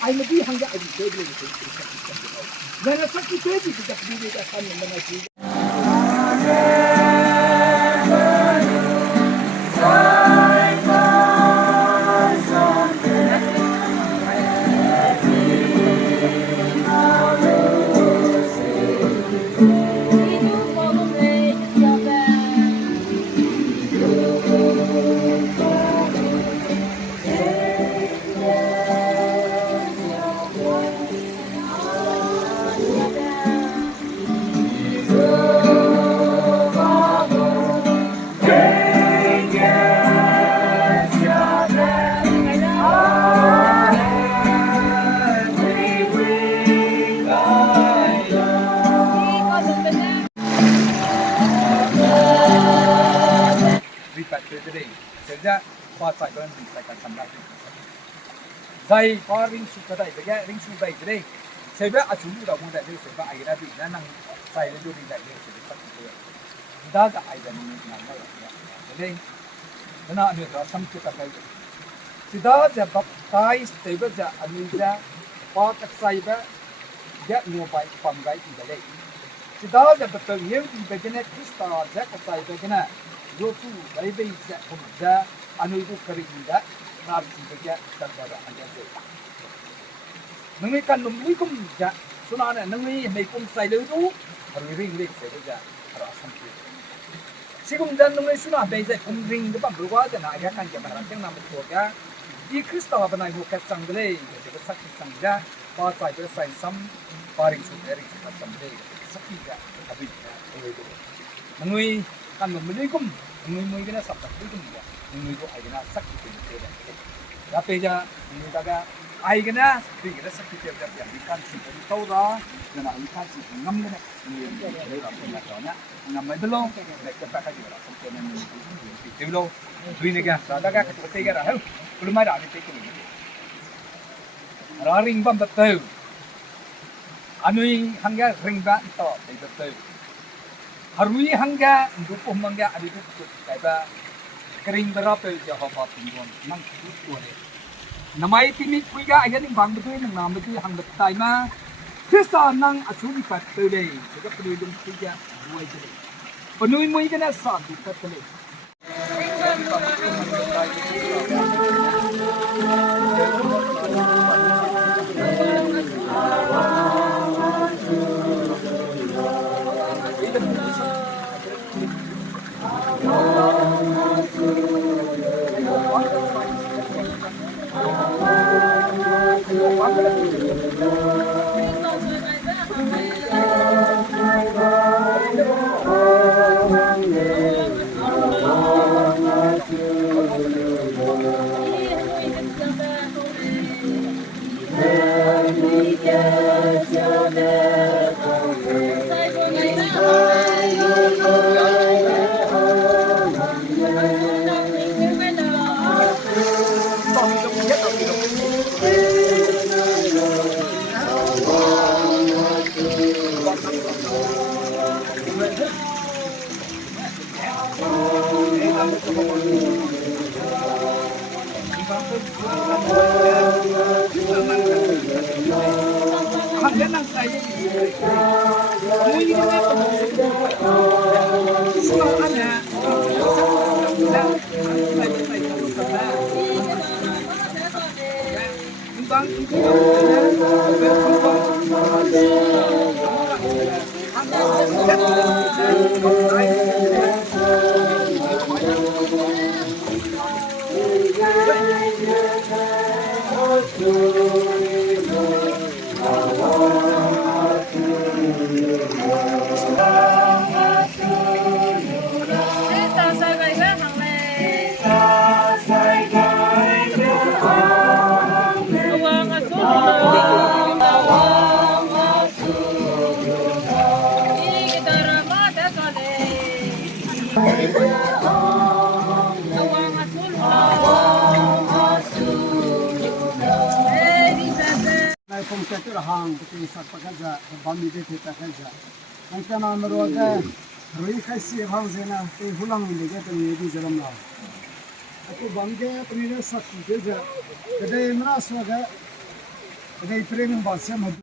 ai mà đi hàng cái ai chơi đi thì nên là sắc cái chơi thì gặp đi cái con mình là gì today. Sejak kuasa kan bisa kan sampai. Zai ko ring su ka dai ga ring su dai today. Sejak a chulu da mu da ne sejak ai da bi nan sai da do bi dai ne sejak ta. Da ga ai da ni na ma ya. Today na ne ra sam ki ta kai. Sida ja baptize tebe ja anija pa ka sai ba ga no bai pam gai ti da dai. Sida ja baptize ne ti ba ne Krista ja ka sai ba ne Yosu bayi se kumja anuibu kerinda nasi beja terbaru anda tu. Nengi kan nungui kumja sunana nengi mekum sai leu harus ring sebeja harus asam tu. Si kumja nengi sunah beja kum ring depan berwa jana ayah kan jama ranteng nama tuaga. Di Krista apa naik bukat sanggale jadi sakit sangja pasai bersai sam paring sudari sanggale sakit ja habis nengi kan memiliki người cái nó sập sập cái người của ai cái nó sắc cái gì đấy, là bây giờ người ta cái ai cái nó thì cái nó sắc cái gì đấy, mình can sự cái tàu đó, nên là mình can sự ngâm cái này, người để làm cái này đó nhá, ngâm mấy đứa luôn, để cái phải cái gì đó, không cho nên mình bị tiêu luôn, tuy này cái, đó cái cái cái đó, belum ada cái cái này, ring bom betul, anui hangga ring bom to, betul. Harui hangga untuk umangga ada itu kaya kering berapa je hafat tuan mang tuan namai timit kuiga ayan yang bang betul yang nama betul hang betul ma Krista nang asuri kat tele juga penuh dengan tiga dua je penuh mui kena satu kat tele hang betul sak pakaja bami de pakaja angka nama roga roi khasi hang zena te hulang ni ge te ni jalam la aku bangge pnire sak de ja kede mra swaga Dai premium ba se ma